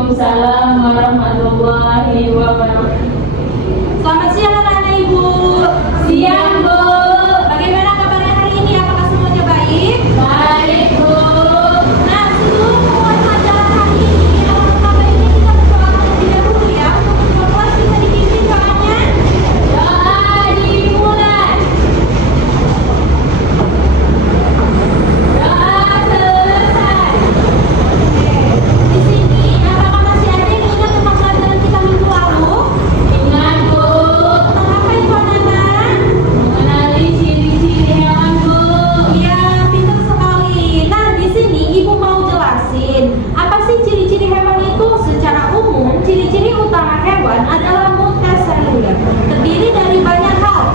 Waalaikumsalam warahmatullahi wabarakatuh. Selamat siang anak-anak Ibu. Siang, Bu. Bagaimana kabarnya hari ini? Apakah semuanya baik? Baik, Bu. Nah, sebelum memulai pelajaran hari ini, alangkah baiknya kita berdoa terlebih dahulu ya. Untuk kelas bisa dipimpin doanya. Doa dimulai. Doa selesai. Di sini, apakah masih ada yang ingat tentang pelajaran kita minggu lalu? Ingat, Bu. Tentang apa itu anak-anak? Mengenali ciri-ciri hewan, Bu. Iya, pintar sekali. Nah, di sini Ibu mau jelasin apa sih ciri-ciri hewan itu? Secara umum, ciri-ciri utama hewan adalah multiseluler, terdiri dari banyak hal.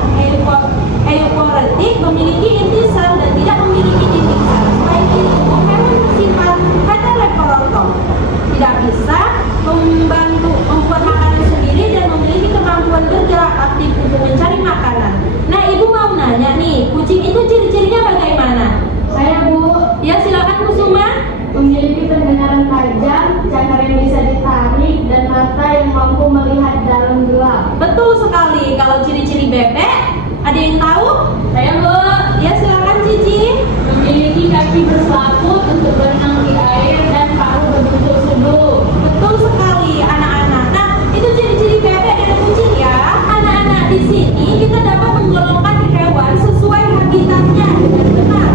Eukaryotik, memiliki inti sel dan tidak memiliki inti sel. Selain itu, hewan bersifat heterokaryotik, tidak bisa membuat makanan sendiri dan memiliki kemampuan bergerak aktif untuk mencari makanan. Nah, Ibu mau nanya nih, kucing itu ciri-cirinya bagaimana? Saya, Bu, Ya, silakan Kusuma. memiliki pendengaran tajam, cakar yang bisa ditarik, dan mata yang mampu melihat dalam gelap. Betul sekali. Kalau ciri-ciri bebek, ada yang tahu? Saya, Bu, Ya, silakan Cici. memiliki kaki berselaput untuk berenang di air dan paruh berbentuk sudu. Betul sekali, anak-anak. Nah, itu ciri-ciri bebek dan kucing ya. Anak-anak, di sini kita dapat menggolongkan hewan sesuai habitatnya dengan benar.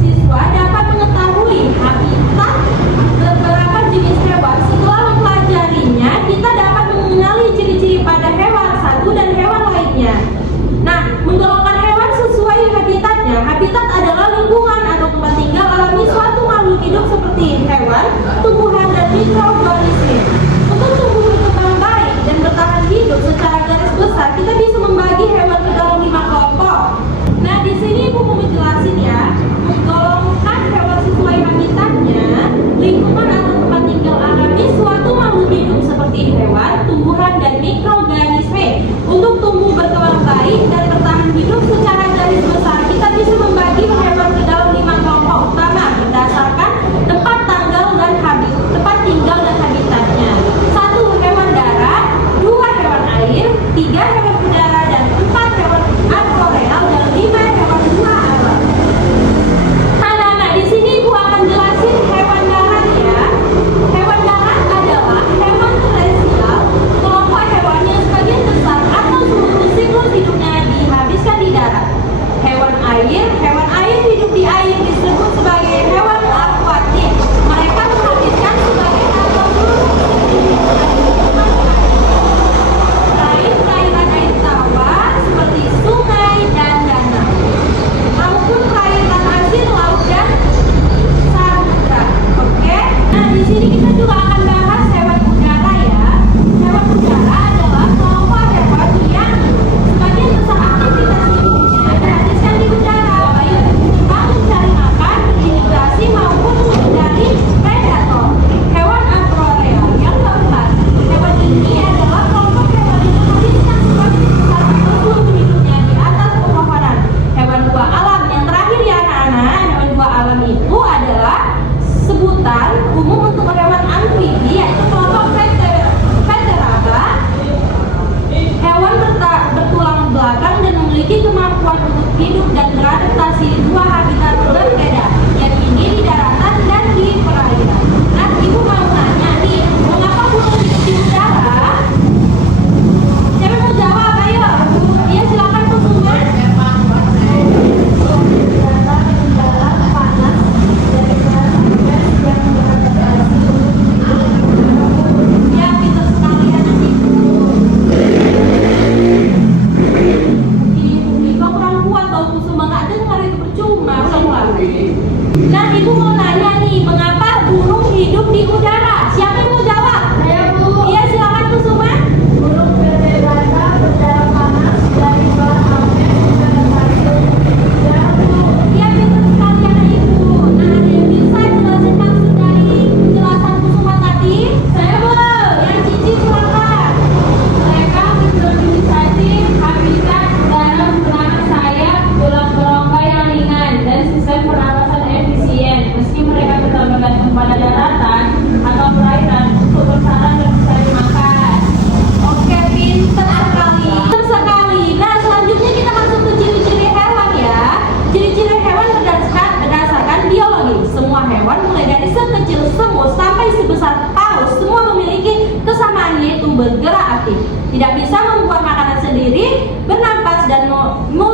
Siswa dapat mengetahui habitat beberapa jenis hewan. Setelah mempelajarinya, kita dapat mengenali ciri-ciri pada hewan satu dan hewan lainnya. Nah, menggolongkan hewan sesuai habitatnya. Habitat adalah lingkungan atau tempat tinggal alami suatu makhluk hidup seperti hewan, tumbuhan, dan mikroorganisme. Untuk tumbuh berkembang baik dan bertahan hidup secara garis besar, kita bisa membagi hewan ke dalam 5 kelompok. Nah, di sini Ibu mau menjelasin ya, menggolongkan hewan sesuai habitatnya, lingkungan atau tempat tinggal alami suatu makhluk hidup seperti hewan, tumbuhan, dan mikroorganisme. Untuk tumbuh berkembang baik dan bertahan hidup secara garis besar, kita bisa membagi hewan ke dalam 5 kelompok utama berdasarkan tempat tinggal dan habitatnya. 1. Hewan darat, 2. hewan air, 3. hewan udara, dan 4. hewan arboreal, dan 5. hewan luar alam. Anak-anak, di sini Ibu akan jelasin hewan darat ya. Hewan darat adalah hewan terestrial, kelompok hewan yang sebagian besar atau seluruh siklus hidupnya dihabiskan di darat. Hewan air hidup di air disebut sebagai hewan akuatik. Mereka menghabiskan sebagian atau seluruh selain perairan air tawar seperti sungai dan danau, maupun perairan asin, laut, dan samudra. Oke? Nah, di sini kita juga akan bahas hewan udara ya. Hewan udara adalah kelompok hewan yang sebagian besar aktivitas hidupnya dihabiskan di udara, baik terbang mencari makan, berimigrasi, maupun menghindari predator. Hewan arboreal yang keempat, hewan ini adalah kelompok hewan yang menghabiskan sebagian besar atau seluruh hidupnya di atas pepohonan. Hewan dua alam yang terakhir ya anak-anak, hewan dua alam itu adalah sebutan umum untuk hewan amfibi, yaitu kelompok vertebrata, hewan bertulang belakang dan memiliki kemampuan untuk hidup dan beradaptasi di dua habitat berbeda, yakni di daratan dan di perairan. Nah, Ibu mau nanya nih, mengapa burung hidup di udara? Siapa mau jawab? Ayo. Ya, silakan Kusuma. Ya, pintar sekali anak Ibu. Ibu kurang kuat kalau Kusuma nggak dengar itu percuma. Ulang-ulang. Nah, Ibu mau nanya nih, mengapa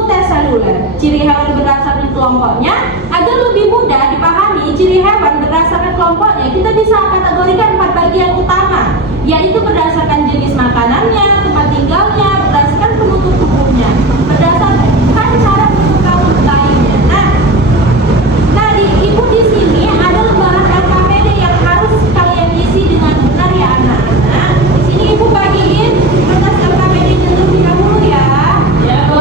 tes seluler. Ciri hewan berdasarkan kelompoknya. Agar lebih mudah dipahami ciri hewan berdasarkan kelompoknya, kita bisa kategorikan 4 bagian utama, yaitu berdasarkan jenis makanannya, tempat tinggalnya, berdasarkan penutup tubuhnya, berdasarkan cara bertutur lainnya. Nah, ibu di sini ada lembaran LKPD yang harus kalian isi dengan benar ya anak-anak. Di sini ibu bagiin kertas LKPD-nya terlebih dahulu ya. Ya, Bu.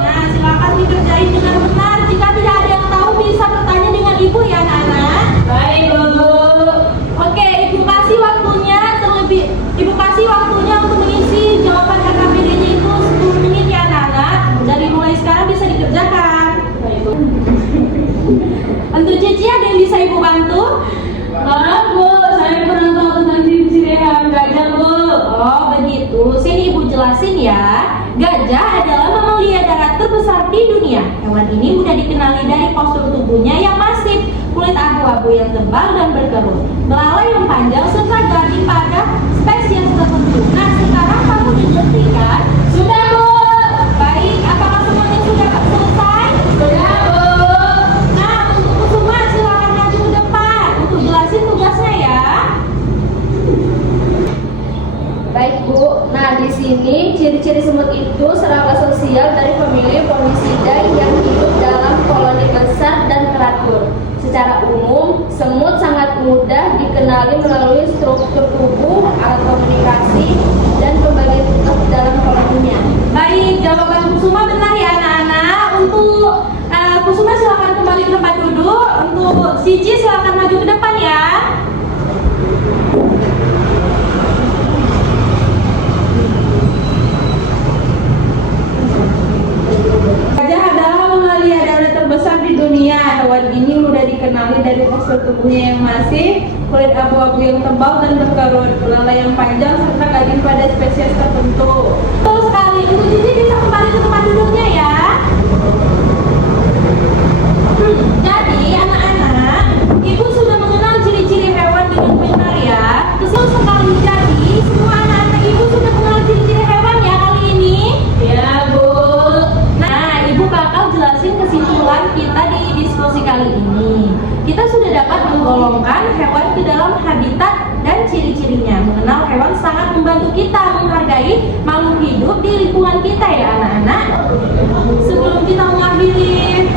Nah, silakan dikerjain dengan benar. Jika tidak ada yang tahu bisa bertanya dengan ibu ya anak-anak. Baik, Bu. Oke, ibu kasih waktunya untuk mengisi jawaban LKPD-nya itu 10 menit ya anak-anak. Dari mulai sekarang bisa dikerjakan. Baik, Bu. Untuk Cici ada yang bisa ibu bantu? Maaf, Bu. Saya kurang tahu tentang ciri-ciri hewan gajah, Bu. Oh begitu, sini ibu jelasin ya. Gajah adalah mamalia darat terbesar di dunia. Hewan ini mudah dikenali dari postur tubuhnya yang masif, kulit abu-abu yang tebal dan berkerut, belalai yang panjang serta gadi pada spesies tertentu. Nah sekarang kamu dimengerti kan? Sudah, Bu. Baik, apakah semuanya sudah selesai? Sudah, Bu. Nah untuk Kusuma silakan maju ke depan untuk jelasin tugasnya ya. Baik Bu, nah di sini ciri-ciri semut itu serangga sosial dari famili Formicidae yang hidup dalam koloni besar dan teratur. Secara umum, semut sangat mudah dikenali melalui struktur tubuh, alat komunikasi, dan pembagian tugas dalam koloninya. Baik, jawaban Kusuma benar ya anak-anak. Untuk Kusuma silakan kembali ke tempat duduk. Untuk Cici silakan maju ke depan ya. Gajah adalah mamalia darat terbesar di dunia. Hewan ini mudah dikenali dari postur tubuhnya yang masif, kulit abu-abu yang tebal dan berkerut, belalai yang panjang serta gadi pada spesies tertentu. Betul sekali. Untuk Cici bisa kembali ke tempat duduknya ya. Jadi anak-anak, ibu sudah mengenal ciri-ciri hewan dengan benar ya. Betul sekali. Jadi semua anak-anak ibu sudah mengenal ciri-ciri hewan ya kali ini. Ya, Bu. Nah, ibu bakal jelasin kesimpulan kita di diskusi kali ini. Kita sudah dapat menggolongkan hewan ke dalam habitat dan ciri-cirinya. Mengenal hewan sangat membantu kita menghargai makhluk hidup di lingkungan kita ya anak-anak. Sebelum kita mengakhiri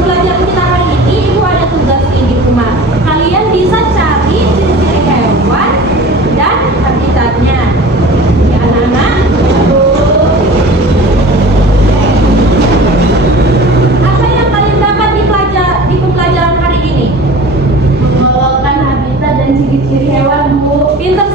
pembelajaran kita hari ini, ibu ada tugas di rumah. Kalian bisa cari ciri-ciri hewan dan habitatnya. Ya anak-anak. Apa yang kalian dapat di pembelajaran hari ini? Menggolongkan habitat dan ciri-ciri hewan, Bu. Pinter